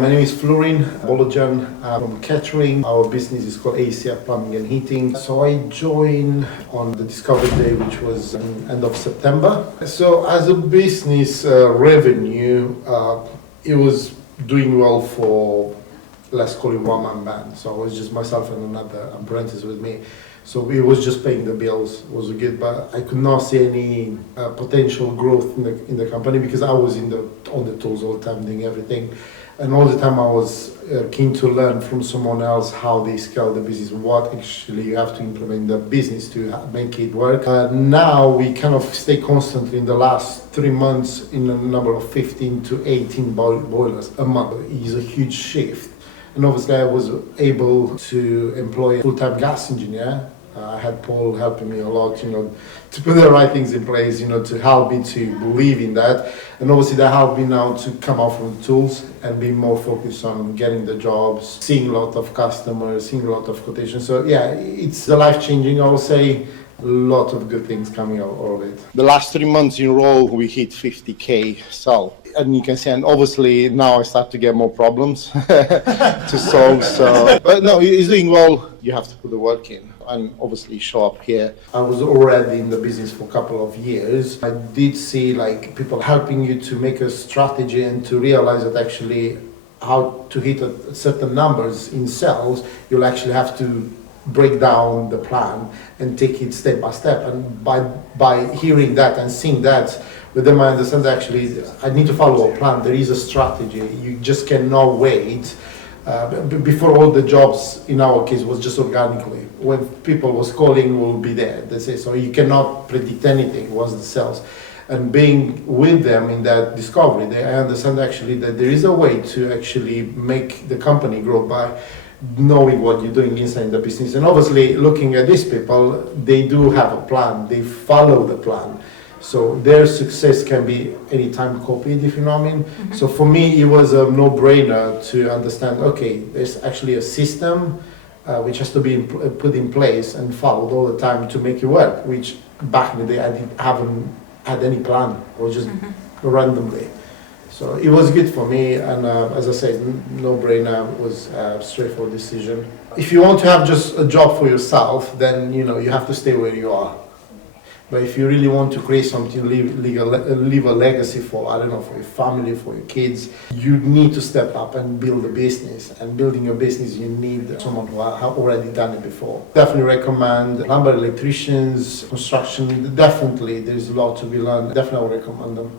My name is Florin, Bolojan. I'm from catering. Our business is called ACF Plumbing and Heating. So I joined on the Discovery Day, which was end of September. So as a business revenue, it was doing well for, let's call it one-man band. So it was just myself and another apprentice with me. So it was just paying the bills, was good, but I could not see any potential growth in the company because I was on the tools all the time doing everything. And all the time I was keen to learn from someone else how they scale the business, what actually you have to implement in the business to make it work. Now we kind of stay constantly in the last 3 months in a number of 15 to 18 boilers a month. It is a huge shift. And obviously I was able to employ a full-time gas engineer. I had Paul helping me a lot, to put the right things in place, to help me to believe in that. And obviously that helped me now to come out from the tools and be more focused on getting the jobs, seeing a lot of customers, seeing a lot of quotations. So yeah, it's life-changing, I will say. A lot of good things coming out of it. The last 3 months in a row, we hit 50K sell. And you can see, and obviously now I start to get more problems to solve. So, but no, it's doing well. You have to put the work in and obviously show up here. I was already in the business for a couple of years. I did see people helping you to make a strategy and to realize that actually how to hit certain numbers in sales, you'll actually have to break down the plan and take it step by step. And by hearing that and seeing that, with them I understand actually I need to follow a plan. There is a strategy. You just cannot wait. Before all the jobs in our case was just organically. When people was calling, we'll be there. They say, so you cannot predict anything, was the sales. And being with them in that discovery, I understand actually that there is a way to actually make the company grow by knowing what you're doing inside the business. And obviously looking at these people, they do have a plan, they follow the plan. So their success can be anytime copied, if you know what I mean. Mm-hmm. So for me, it was a no-brainer to understand, okay, there's actually a system which has to be put in place and followed all the time to make it work, which back in the day I haven't had any plan, or just randomly. So it was good for me, and as I said, no-brainer, was a straightforward decision. If you want to have just a job for yourself, then you have to stay where you are. But if you really want to create something, leave a legacy for, for your family, for your kids, you need to step up and build a business. And building a business, you need someone who has already done it before. Definitely recommend plumber, electricians, construction. Definitely, there's a lot to be learned. Definitely I would recommend them.